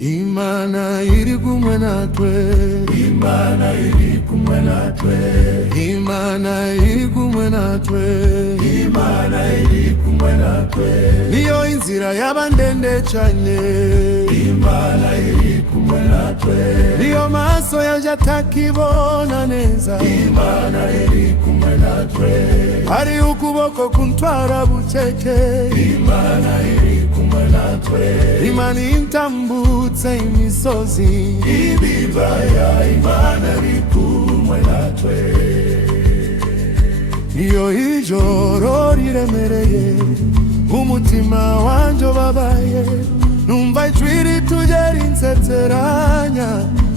Imana iri kumwe natwe, Imana iri kumwe natwe, Imana iri kumwe natwe, Imana iri kumwe natwe. niyo inzira yaba ndende cyane, Imana iri kumwe natwe, niyo maso yanjye atakibona neza. Imana iri kumwe natwe, hari ukuboko kuntwara bucece, Imana iri kumwe natwe. Imana intambutse imisozi, Ibibaya Imana iri kumwe natwe. iyo ijoro riremereye umutima wanje ubabaye, numva ijwi rituje rinsetseranya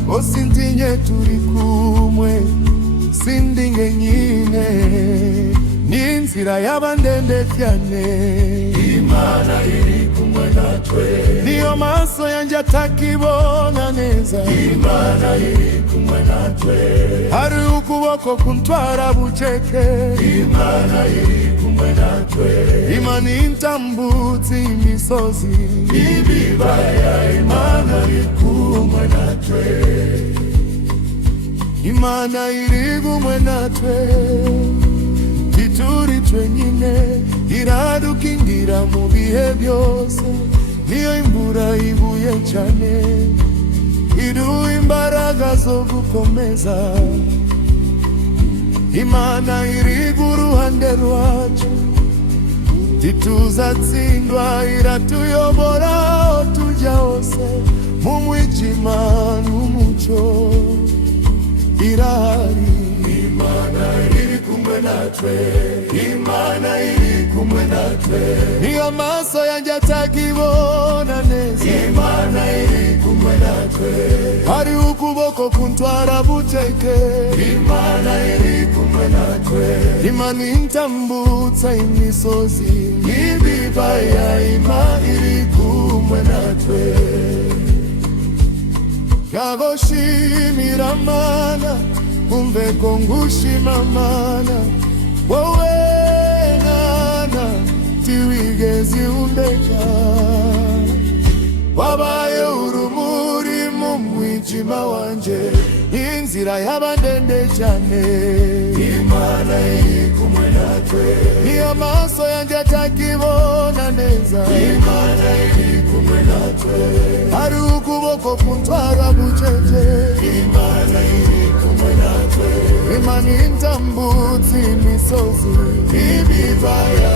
ngo sintinye turi kumwe, sindi ngenyine n'inzira yaba ndende cyane. Imana iri kumwe natwe, niyo maso yanjye atakibona neza. Imana iri kumwe natwe, hari ukuboko kuntwara bucece, Imana iri kumwe natwe. Imana intambutse imisozi, Ibibaya Imana iri kumwe natwe. Imana iri kumwe natwe, ntituri twenyine, iradukingira mu bihe byose. niyo imvura iguye cyane, iduha imbaraga zo gukomeza. Imana iri ku ruhande rwacu, ntituzatsindwa, iratuyobora aho tujya hose, mu mwijima n'umucyo irahari. Imana iri kumwe natwe, Imana iri kumwe natwe. niyo amaso yanjye atakibona neza. Imana iri kumwe natwe, hari ukuboko kuntwara bucece, Imana iri kumwe natwe. Imana intambutse imisozi, Ibibaya Imana iri kumwe natwe. yagoshimira Mana, umve ko ngushima Mana, wowe Mana tiwigeze undeka, wabaye urumuri mu mwijima wanje, inzira yaba ndende cyane. Imana iri kumwe natwe, niyo amaso yanjye atakibona neza. Imana iri kumwe natwe, hari ukuboko kuntwara bucece, Imana iri kumwe natwe. Imana intambutse imisozi, Ibibaya